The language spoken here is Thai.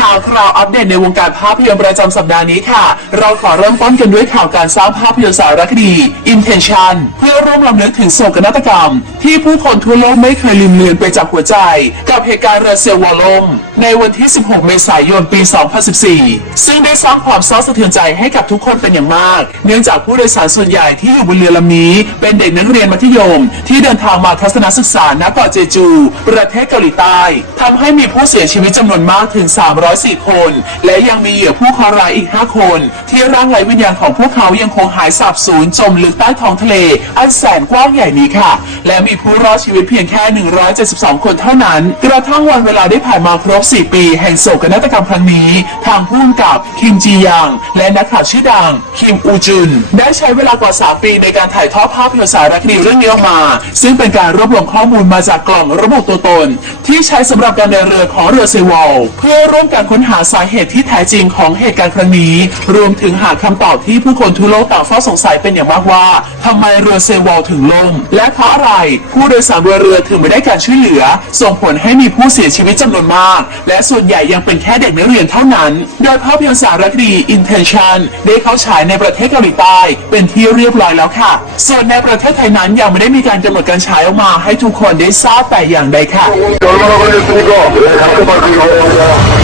ข่าวคราวอัปเดตในวงการภาพยนตร์ประจำสัปดาห์นี้ค่ะ เราขอเริ่มต้นกันด้วยข่าวการสร้างภาพยนตร์สารคดี Intention เพื่อร่วมรำลึกถึงโศกนาฏกรรม ที่ผู้คนทั่วโลกไม่เคยลืมเลือนไปจากหัวใจ กับเหตุการณ์เรือเซลวอลลมในวันที่ 16 เมษายน ปี 2014 ซึ่งได้สร้างความเศร้าสะเทือนใจให้กับทุกคนเป็นอย่างมาก เนื่องจากผู้โดยสารส่วนใหญ่ที่อยู่บนเรือลำนี้ เป็นเด็กนักเรียนมัธยม ที่เดินทางมาทัศนศึกษาณเกาะเจจู ประเทศเกาหลีใต้ทำให้มีผู้เสียชีวิตจำนวนมากถึง 304 คน และยังมีเหยื่อผู้เคราะห์ร้ายอีก 5 คน ที่ร่างไร้วิญญาณของพวกเขายังคงหายสาบสูญจมลึกใต้ท้องทะเล อันแสนกว้างใหญ่นี้ค่ะ และมีผู้รอดชีวิตเพียงแค่ 172 คนเท่านั้น กระทั่งวันเวลาได้ผ่านมาครบ 4 ปี แห่งโศกนาฏกรรมครั้งนี้ ทางผู้กำกับคิมจียัง และนักข่าวชื่อดัง คิมอูจุน ได้ใช้เวลากว่า 3 ปีในการถ่ายทอดภาพยนตร์สารคดีเรื่องนี้ออกมา ซึ่งเป็นการรวบรวมข้อมูลมาจากกล่องระบุตัวตนที่ที่ใช้สำหรับการเดินเรือของเรือเซวอลเพื่อร่วมกันค้นหาสาเหตุที่แท้จริงของเหตุการณ์ครั้งนี้ รวมถึงหาคำตอบที่ผู้คนทั่วโลกต่างเฝ้าสงสัยเป็นอย่างมากว่าทำไมเรือเซวอลถึงล่ม และเพราะอะไรผู้โดยสารบนเรือถึงไม่ได้การช่วยเหลือ ส่งผลให้มีผู้เสียชีวิตจำนวนมาก และส่วนใหญ่ยังเป็นแค่เด็กนักเรียนเท่านั้น โดยภาพยนตร์สารคดี Intention ได้เข้าฉายในประเทศเกาหลีใต้เป็นที่เรียบร้อยแล้วค่ะ ส่วนในประเทศไทยนั้นยังไม่ได้มีการกำหนดการฉายออกมาให้ทุกคนได้ทราบแต่อย่างใดค่ะ 얼마나 걸렸습니까? 네, 잠깐만 기다려요.